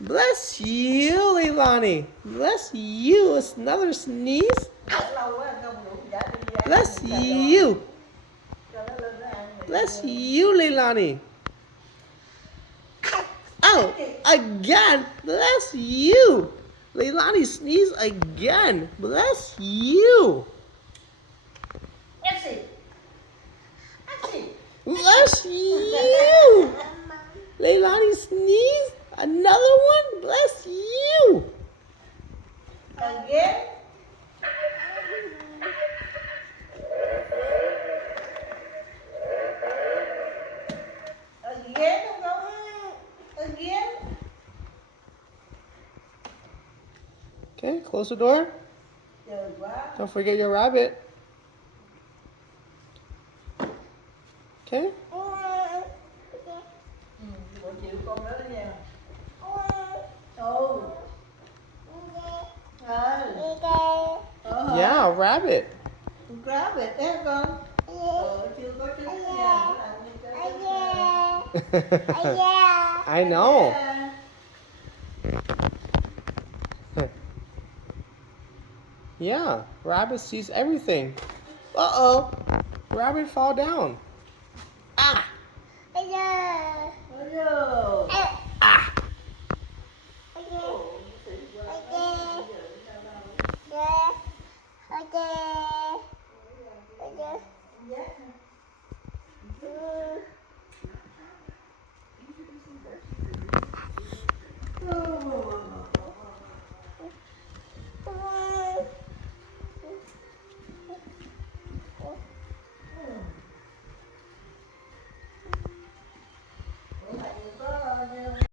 Bless you, Leilani. Bless you. It's another sneeze. Bless you. Bless you, Leilani. Oh, again. Bless you. Leilani sneeze again. Bless you. Bless you. Leilani sneeze. Another one. Bless you. Again? Again? Again? Okay, close the door. Don't forget your rabbit. Okay? Yeah, rabbit. Grab it, there con. Chưa có trứng ở nhà, I know. Yeah, rabbit sees everything. Uh-oh. Rabbit fall down. Ah! Hello.